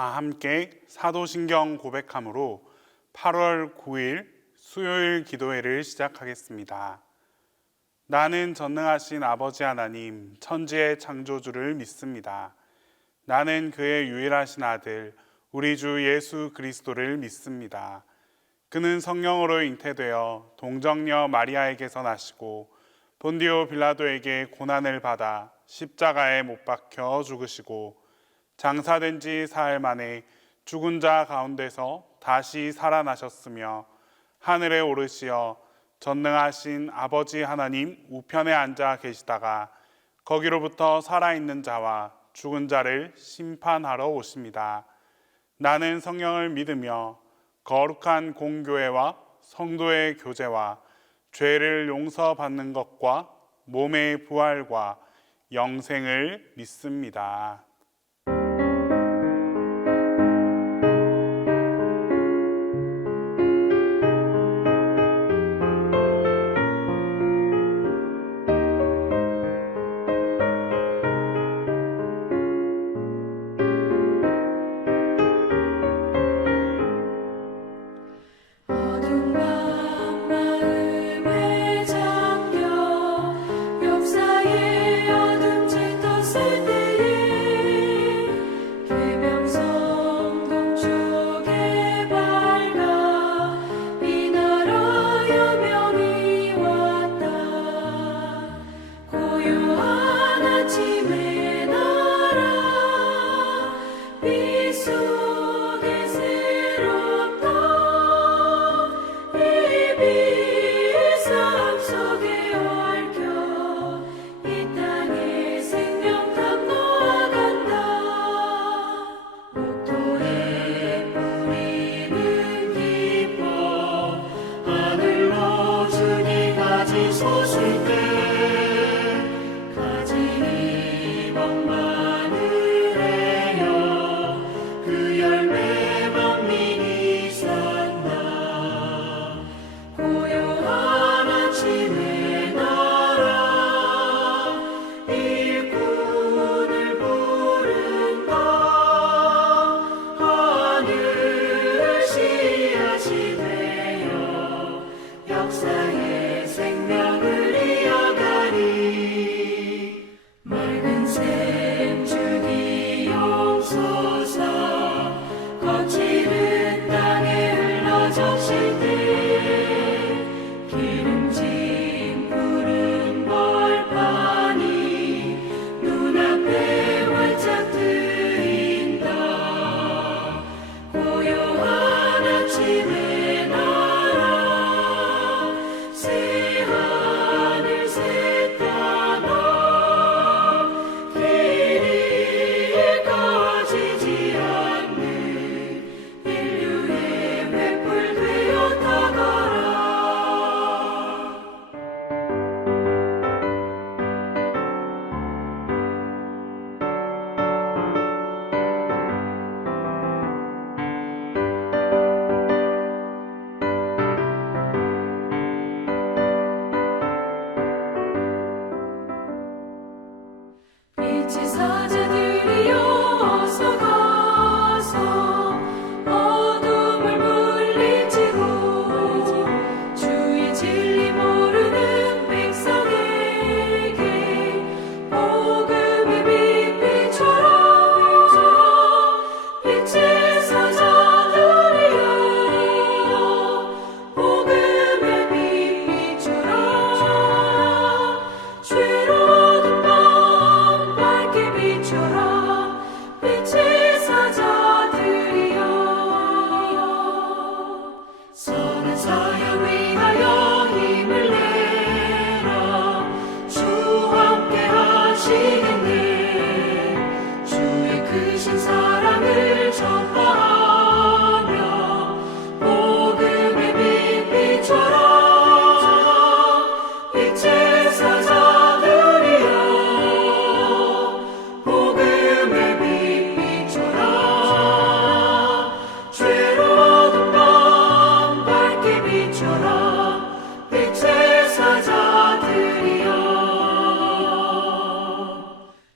다 함께 사도신경 고백함으로 8월 9일 수요일 기도회를 시작하겠습니다. 나는 전능하신 아버지 하나님, 천지의 창조주를 믿습니다. 나는 그의 유일하신 아들, 우리 주 예수 그리스도를 믿습니다. 그는 성령으로 잉태되어 동정녀 마리아에게서 나시고 본디오 빌라도에게 고난을 받아 십자가에 못 박혀 죽으시고 장사된 지 사흘 만에 죽은 자 가운데서 다시 살아나셨으며 하늘에 오르시어 전능하신 아버지 하나님 우편에 앉아 계시다가 거기로부터 살아있는 자와 죽은 자를 심판하러 오십니다. 나는 성령을 믿으며 거룩한 공교회와 성도의 교제와 죄를 용서받는 것과 몸의 부활과 영생을 믿습니다.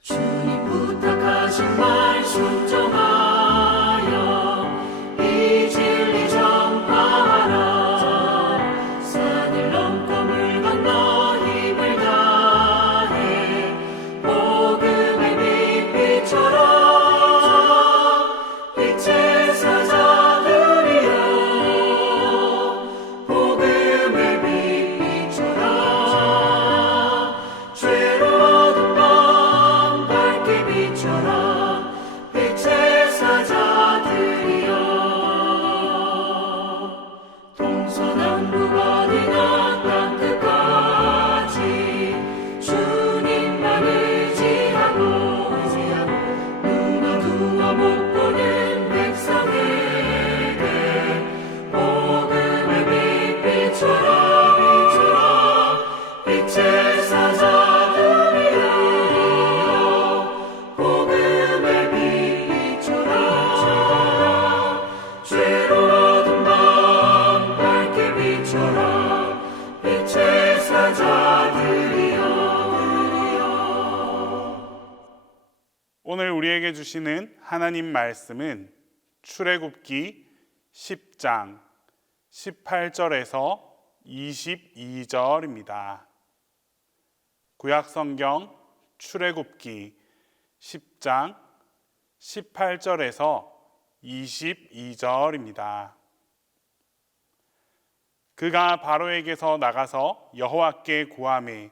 주님 부탁하신 말 순종하여 오늘 우리에게 주시는 하나님 말씀은 출애굽기 10장 18절에서 22절입니다. 구약성경 출애굽기 10장 18절에서 22절입니다. 그가 바로에게서 나가서 여호와께 구하매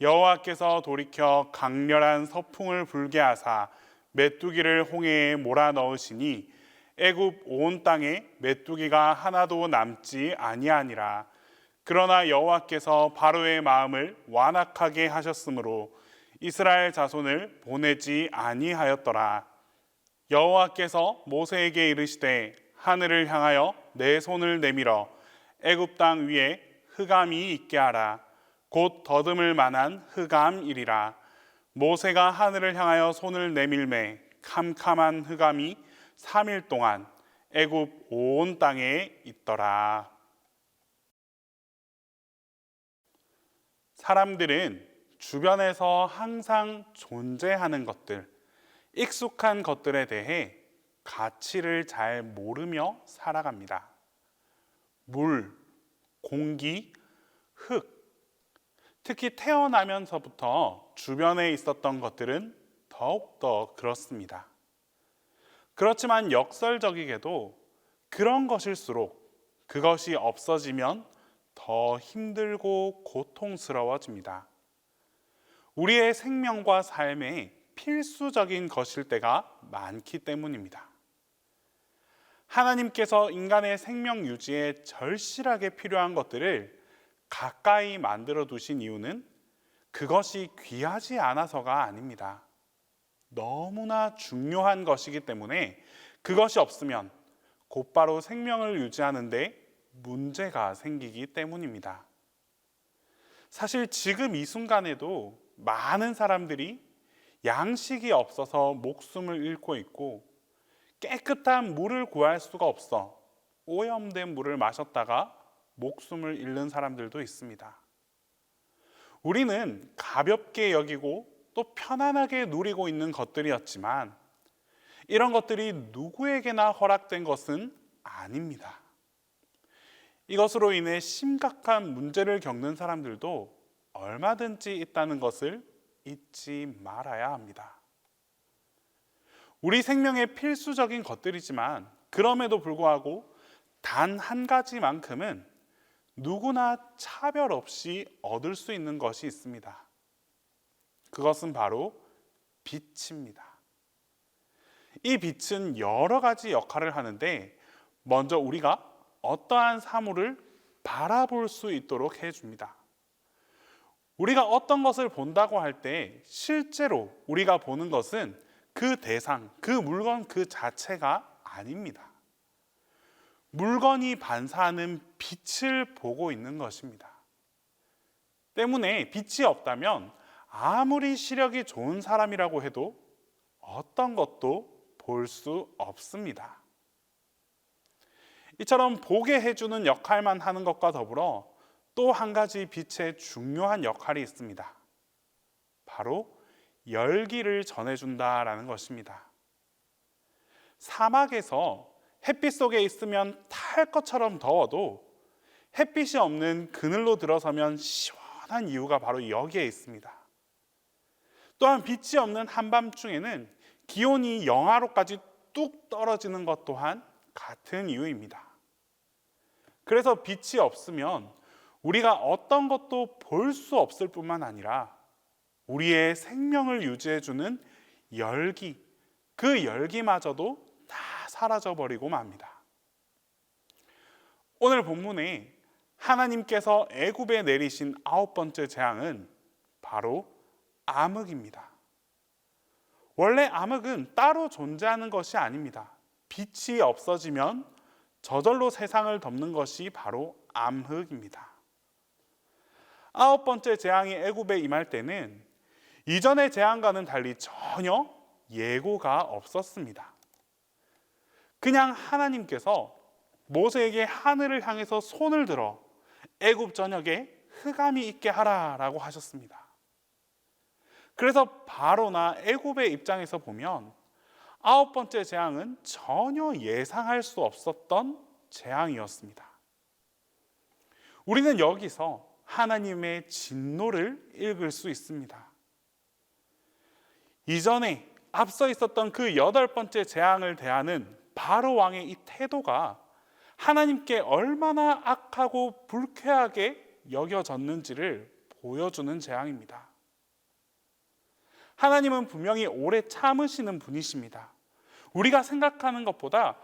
여호와께서 돌이켜 강렬한 서풍을 불게 하사 메뚜기를 홍해에 몰아넣으시니 애굽 온 땅에 메뚜기가 하나도 남지 아니하니라. 그러나 여호와께서 바로의 마음을 완악하게 하셨으므로 이스라엘 자손을 보내지 아니하였더라. 여호와께서 모세에게 이르시되 하늘을 향하여 내 손을 내밀어 애굽 땅 위에 흑암이 있게 하라. 곧 더듬을 만한 흑암이리라. 모세가 하늘을 향하여 손을 내밀매 캄캄한 흑암이 3일 동안 애굽 온 땅에 있더라. 사람들은 주변에서 항상 존재하는 것들, 익숙한 것들에 대해 가치를 잘 모르며 살아갑니다. 물, 공기, 흙, 특히 태어나면서부터 주변에 있었던 것들은 더욱더 그렇습니다. 그렇지만 역설적이게도 그런 것일수록 그것이 없어지면 더 힘들고 고통스러워집니다. 우리의 생명과 삶에 필수적인 것일 때가 많기 때문입니다. 하나님께서 인간의 생명 유지에 절실하게 필요한 것들을 가까이 만들어 두신 이유는 그것이 귀하지 않아서가 아닙니다. 너무나 중요한 것이기 때문에 그것이 없으면 곧바로 생명을 유지하는 데 문제가 생기기 때문입니다. 사실 지금 이 순간에도 많은 사람들이 양식이 없어서 목숨을 잃고 있고 깨끗한 물을 구할 수가 없어 오염된 물을 마셨다가 목숨을 잃는 사람들도 있습니다. 우리는 가볍게 여기고 또 편안하게 누리고 있는 것들이었지만 이런 것들이 누구에게나 허락된 것은 아닙니다. 이것으로 인해 심각한 문제를 겪는 사람들도 얼마든지 있다는 것을 잊지 말아야 합니다. 우리 생명에 필수적인 것들이지만 그럼에도 불구하고 단 한 가지만큼은 누구나 차별 없이 얻을 수 있는 것이 있습니다. 그것은 바로 빛입니다. 이 빛은 여러 가지 역할을 하는데 먼저 우리가 어떠한 사물을 바라볼 수 있도록 해줍니다. 우리가 어떤 것을 본다고 할 때 실제로 우리가 보는 것은 그 대상, 그 물건 그 자체가 아닙니다. 물건이 반사하는 빛을 보고 있는 것입니다. 때문에 빛이 없다면 아무리 시력이 좋은 사람이라고 해도 어떤 것도 볼 수 없습니다. 이처럼 보게 해주는 역할만 하는 것과 더불어 또 한 가지 빛의 중요한 역할이 있습니다. 바로 열기를 전해준다라는 것입니다. 사막에서 햇빛 속에 있으면 탈 것처럼 더워도 햇빛이 없는 그늘로 들어서면 시원한 이유가 바로 여기에 있습니다. 또한 빛이 없는 한밤중에는 기온이 영하로까지 뚝 떨어지는 것 또한 같은 이유입니다. 그래서 빛이 없으면 우리가 어떤 것도 볼 수 없을 뿐만 아니라 우리의 생명을 유지해주는 열기, 그 열기마저도 다 사라져버리고 맙니다. 오늘 본문에 하나님께서 애굽에 내리신 9번째 재앙은 바로 암흑입니다. 원래 암흑은 따로 존재하는 것이 아닙니다. 빛이 없어지면 저절로 세상을 덮는 것이 바로 암흑입니다. 9번째 재앙이 애굽에 임할 때는 이전의 재앙과는 달리 전혀 예고가 없었습니다. 그냥 하나님께서 모세에게 하늘을 향해서 손을 들어 애굽 전역에 흑암이 있게 하라라고 하셨습니다. 그래서 바로나 애굽의 입장에서 보면 9번째 재앙은 전혀 예상할 수 없었던 재앙이었습니다. 우리는 여기서 하나님의 진노를 읽을 수 있습니다. 이전에 앞서 있었던 그 8번째 재앙을 대하는 바로 왕의 이 태도가 하나님께 얼마나 악하고 불쾌하게 여겨졌는지를 보여주는 재앙입니다. 하나님은 분명히 오래 참으시는 분이십니다. 우리가 생각하는 것보다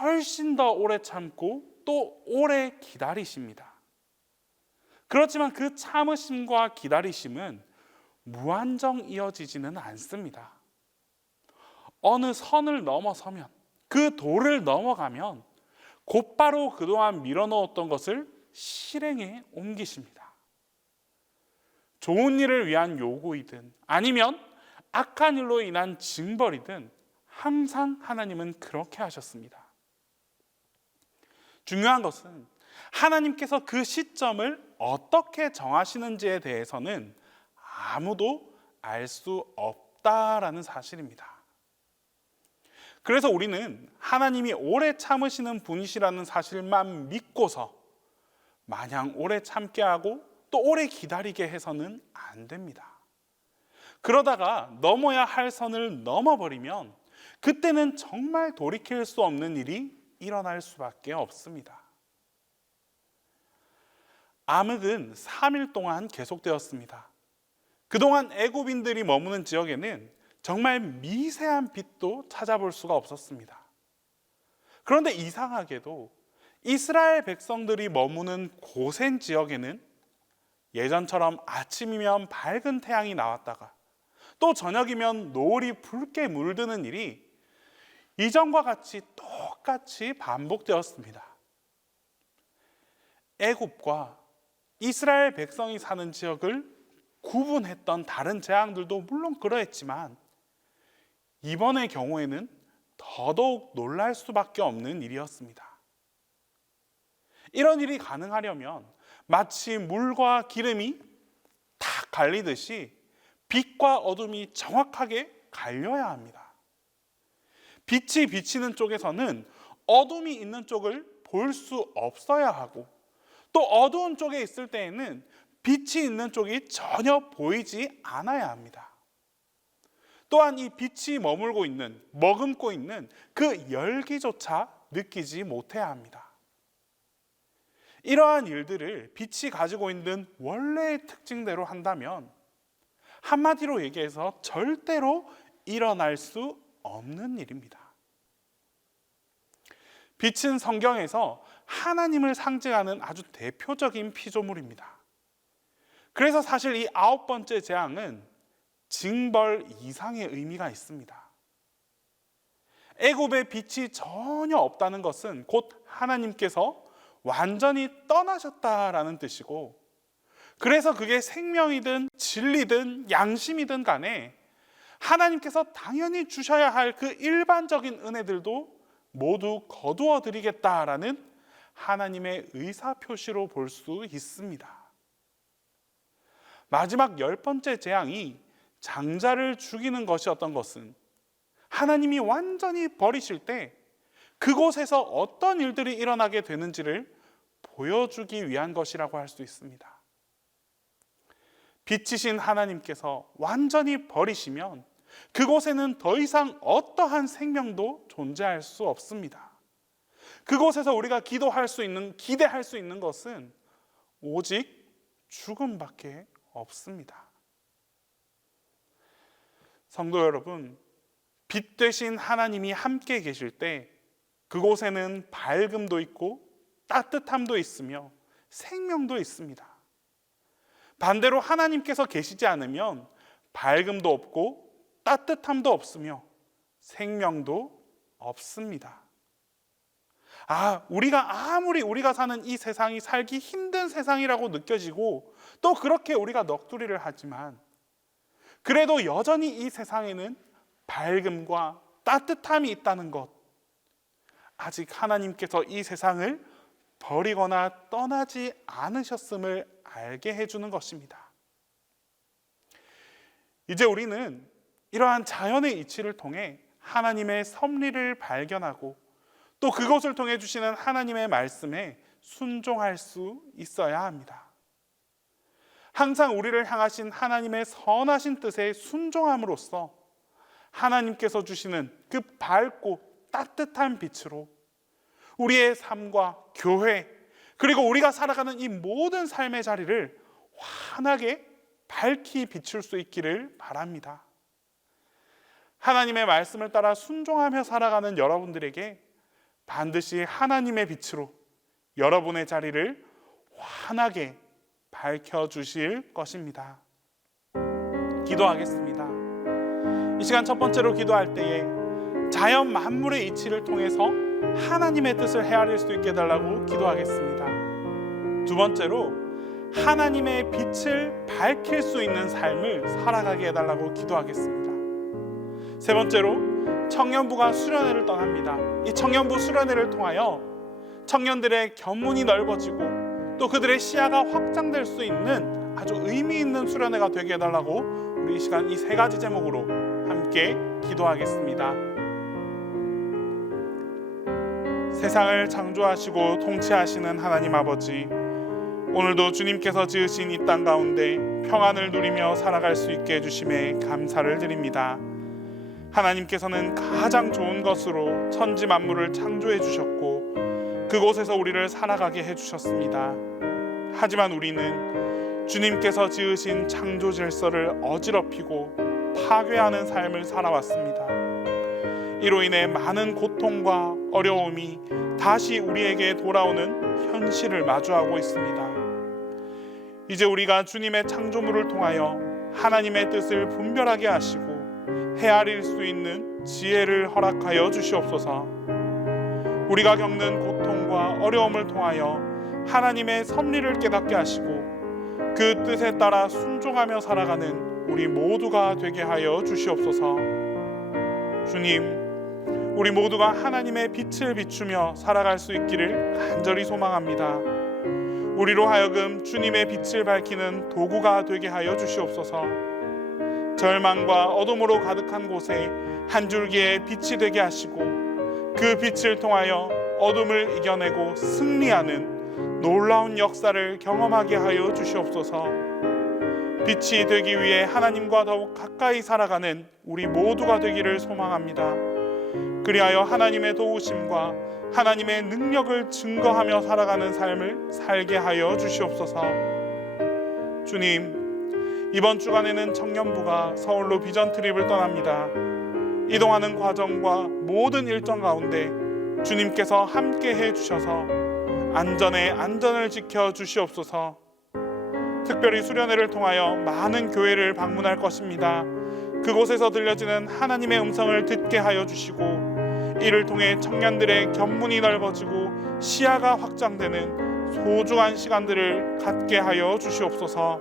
훨씬 더 오래 참고 또 오래 기다리십니다. 그렇지만 그 참으심과 기다리심은 무한정 이어지지는 않습니다. 어느 선을 넘어서면, 그 도를 넘어가면 곧바로 그동안 밀어넣었던 것을 실행에 옮기십니다. 좋은 일을 위한 요구이든 아니면 악한 일로 인한 징벌이든 항상 하나님은 그렇게 하셨습니다. 중요한 것은 하나님께서 그 시점을 어떻게 정하시는지에 대해서는 아무도 알 수 없다라는 사실입니다. 그래서 우리는 하나님이 오래 참으시는 분이시라는 사실만 믿고서 마냥 오래 참게 하고 또 오래 기다리게 해서는 안 됩니다. 그러다가 넘어야 할 선을 넘어버리면 그때는 정말 돌이킬 수 없는 일이 일어날 수밖에 없습니다. 암흑은 3일 동안 계속되었습니다. 그동안 애굽인들이 머무는 지역에는 정말 미세한 빛도 찾아볼 수가 없었습니다. 그런데 이상하게도 이스라엘 백성들이 머무는 고센 지역에는 예전처럼 아침이면 밝은 태양이 나왔다가 또 저녁이면 노을이 붉게 물드는 일이 이전과 같이 똑같이 반복되었습니다. 애굽과 이스라엘 백성이 사는 지역을 구분했던 다른 재앙들도 물론 그러했지만 이번의 경우에는 더더욱 놀랄 수밖에 없는 일이었습니다. 이런 일이 가능하려면 마치 물과 기름이 탁 갈리듯이 빛과 어둠이 정확하게 갈려야 합니다. 빛이 비치는 쪽에서는 어둠이 있는 쪽을 볼 수 없어야 하고 또 어두운 쪽에 있을 때에는 빛이 있는 쪽이 전혀 보이지 않아야 합니다. 또한 이 빛이 머금고 있는 그 열기조차 느끼지 못해야 합니다. 이러한 일들을 빛이 가지고 있는 원래의 특징대로 한다면 한마디로 얘기해서 절대로 일어날 수 없는 일입니다. 빛은 성경에서 하나님을 상징하는 아주 대표적인 피조물입니다. 그래서 사실 이 9번째 재앙은 징벌 이상의 의미가 있습니다. 애굽에 빛이 전혀 없다는 것은 곧 하나님께서 완전히 떠나셨다라는 뜻이고, 그래서 그게 생명이든 진리든 양심이든 간에 하나님께서 당연히 주셔야 할 그 일반적인 은혜들도 모두 거두어 드리겠다라는 하나님의 의사표시로 볼 수 있습니다. 마지막 10번째 재앙이 장자를 죽이는 것이었던 것은 하나님이 완전히 버리실 때 그곳에서 어떤 일들이 일어나게 되는지를 보여주기 위한 것이라고 할 수 있습니다. 빛이신 하나님께서 완전히 버리시면 그곳에는 더 이상 어떠한 생명도 존재할 수 없습니다. 그곳에서 우리가 기대할 수 있는 것은 오직 죽음밖에 없습니다. 성도 여러분, 빛 되신 하나님이 함께 계실 때 그곳에는 밝음도 있고 따뜻함도 있으며 생명도 있습니다. 반대로 하나님께서 계시지 않으면 밝음도 없고 따뜻함도 없으며 생명도 없습니다. 우리가 사는 이 세상이 살기 힘든 세상이라고 느껴지고 또 그렇게 우리가 넋두리를 하지만 그래도 여전히 이 세상에는 밝음과 따뜻함이 있다는 것, 아직 하나님께서 이 세상을 버리거나 떠나지 않으셨음을 알게 해주는 것입니다. 이제 우리는 이러한 자연의 이치를 통해 하나님의 섭리를 발견하고 또 그것을 통해 주시는 하나님의 말씀에 순종할 수 있어야 합니다. 항상 우리를 향하신 하나님의 선하신 뜻에 순종함으로써 하나님께서 주시는 그 밝고 따뜻한 빛으로 우리의 삶과 교회 그리고 우리가 살아가는 이 모든 삶의 자리를 환하게 밝히 비출 수 있기를 바랍니다. 하나님의 말씀을 따라 순종하며 살아가는 여러분들에게 반드시 하나님의 빛으로 여러분의 자리를 환하게 밝혀주실 것입니다. 기도하겠습니다. 이 시간 첫 번째로 기도할 때에 자연 만물의 이치를 통해서 하나님의 뜻을 헤아릴 수 있게 해달라고 기도하겠습니다. 두 번째로 하나님의 빛을 밝힐 수 있는 삶을 살아가게 해달라고 기도하겠습니다. 세 번째로 청년부가 수련회를 떠납니다. 이 청년부 수련회를 통하여 청년들의 견문이 넓어지고 또 그들의 시야가 확장될 수 있는 아주 의미 있는 수련회가 되게 해달라고 우리 이 시간 이 세 가지 제목으로 함께 기도하겠습니다. 세상을 창조하시고 통치하시는 하나님 아버지, 오늘도 주님께서 지으신 이 땅 가운데 평안을 누리며 살아갈 수 있게 해주심에 감사를 드립니다. 하나님께서는 가장 좋은 것으로 천지 만물을 창조해 주셨고 그곳에서 우리를 살아가게 해주셨습니다. 하지만 우리는 주님께서 지으신 창조 질서를 어지럽히고 파괴하는 삶을 살아왔습니다. 이로 인해 많은 고통과 어려움이 다시 우리에게 돌아오는 현실을 마주하고 있습니다. 이제 우리가 주님의 창조물을 통하여 하나님의 뜻을 분별하게 하시고 헤아릴 수 있는 지혜를 허락하여 주시옵소서. 우리가 겪는 고통과 어려움을 통하여 하나님의 섭리를 깨닫게 하시고 그 뜻에 따라 순종하며 살아가는 우리 모두가 되게 하여 주시옵소서. 주님, 우리 모두가 하나님의 빛을 비추며 살아갈 수 있기를 간절히 소망합니다. 우리로 하여금 주님의 빛을 밝히는 도구가 되게 하여 주시옵소서. 절망과 어둠으로 가득한 곳에 한 줄기의 빛이 되게 하시고 그 빛을 통하여 어둠을 이겨내고 승리하는 놀라운 역사를 경험하게 하여 주시옵소서. 빛이 되기 위해 하나님과 더욱 가까이 살아가는 우리 모두가 되기를 소망합니다. 그리하여 하나님의 도우심과 하나님의 능력을 증거하며 살아가는 삶을 살게 하여 주시옵소서. 주님, 이번 주간에는 청년부가 서울로 비전 트립을 떠납니다. 이동하는 과정과 모든 일정 가운데 주님께서 함께 해주셔서 안전에 안전을 지켜 주시옵소서. 특별히 수련회를 통하여 많은 교회를 방문할 것입니다. 그곳에서 들려지는 하나님의 음성을 듣게 하여 주시고 이를 통해 청년들의 견문이 넓어지고 시야가 확장되는 소중한 시간들을 갖게 하여 주시옵소서.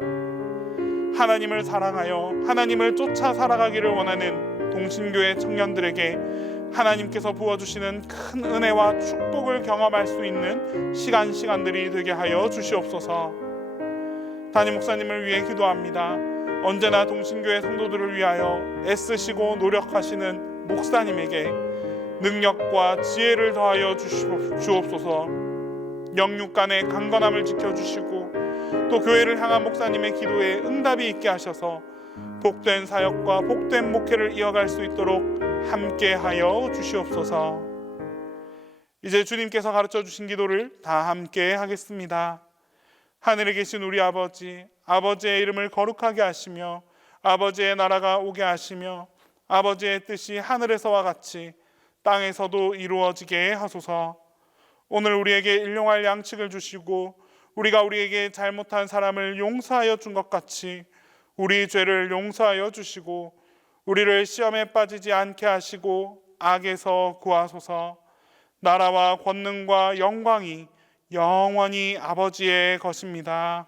하나님을 사랑하여 하나님을 쫓아 살아가기를 원하는 동신교회 청년들에게 하나님께서 부어주시는 큰 은혜와 축복을 경험할 수 있는 시간들이 되게 하여 주시옵소서. 담임 목사님을 위해 기도합니다. 언제나 동신교회 성도들을 위하여 애쓰시고 노력하시는 목사님에게 능력과 지혜를 더하여 주옵소서. 영육 간의 강건함을 지켜주시고 또 교회를 향한 목사님의 기도에 응답이 있게 하셔서 복된 사역과 복된 목회를 이어갈 수 있도록 함께 하여 주시옵소서. 이제 주님께서 가르쳐 주신 기도를 다 함께 하겠습니다. 하늘에 계신 우리 아버지, 아버지의 이름을 거룩하게 하시며 아버지의 나라가 오게 하시며 아버지의 뜻이 하늘에서와 같이 땅에서도 이루어지게 하소서. 오늘 우리에게 일용할 양식을 주시고 우리가 우리에게 잘못한 사람을 용서하여 준 것 같이 우리 죄를 용서하여 주시고 우리를 시험에 빠지지 않게 하시고 악에서 구하소서. 나라와 권능과 영광이 영원히 아버지의 것입니다.